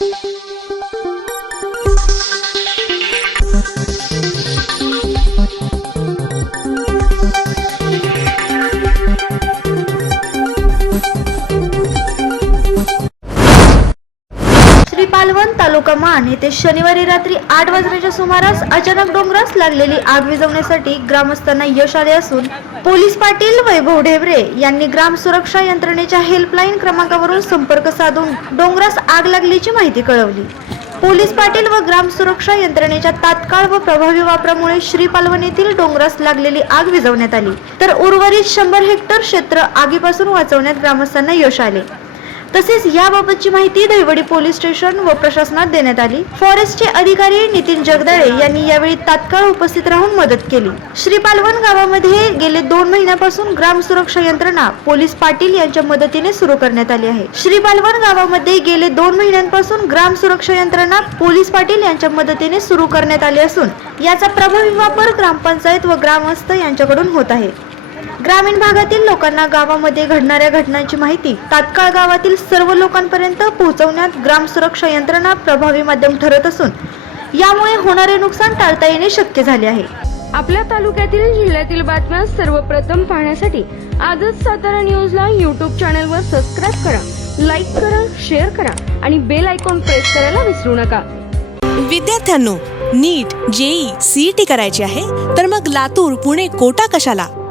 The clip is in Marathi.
Thank you. श्री पालवण तालुका मान येथे शनिवारी रात्री आठ वाजण्याच्या सुमारास अचानक डोंगरास लागलेली आग विझवण्यासाठी ग्रामस्थांना यश आले असून पोलीस पाटील वैभव ढेबरे यांनी ग्राम सुरक्षा यंत्रणेच्या हेल्पलाईन क्रमांकावरून संपर्क साधून डोंगरास आग लागल्याची माहिती कळवली. पोलीस पाटील व ग्राम सुरक्षा यंत्रणेच्या तात्काळ व प्रभावी वापरामुळे श्री पालवण येथील डोंगरास लागलेली आग विझवण्यात आली. तर उर्वरित शंभर हेक्टर क्षेत्र आगीपासून वाचवण्यात ग्रामस्थांना यश आले. तसेच याबाबतची माहिती दहिवडी पोलीस स्टेशन व प्रशासनात देण्यात आली. फॉरेस्टचे अधिकारी नितीन जगदाळे यांनी यावेळी तात्काळ उपस्थित राहून मदत केली. श्री पालवण गावामध्ये गेले दोन महिन्यापासून ग्राम सुरक्षा यंत्रणा पोलीस पाटील यांच्या मदतीने सुरू करण्यात आली आहे. श्री पालवण गावामध्ये गेले दोन महिन्यांपासून ग्राम सुरक्षा यंत्रणा पोलीस पाटील यांच्या मदतीने सुरू करण्यात आली असून याचा प्रभावी वापर ग्रामपंचायत व ग्रामस्थ यांच्याकडून होत आहे. ग्रामीण भागातील लोकांना गावामध्ये घडणाऱ्या घटनांची माहिती तात्काळ गावातील सर्व लोकांपर्यंत पोहोचवण्यात ग्राम सुरक्षा यंत्रणा प्रभावी माध्यम ठरत असून यामुळे होणारे नुकसान टाळता येणे शक्य झाले आहे. आपल्या तालुक्यातील जिल्ह्यातील बातम्या सर्वप्रथम पाहण्यासाठी आजच सातारा न्यूजला यूट्यूब चॅनलवर सबस्क्राईब करा लाईक करा शेअर करा आणि बेल आयकॉन प्रेस करायला विसरू नका. विद्यार्थ्यांनो नीट जेई सीईटी करायची आहे तर मग लातूर पुणे कोटा कशाला?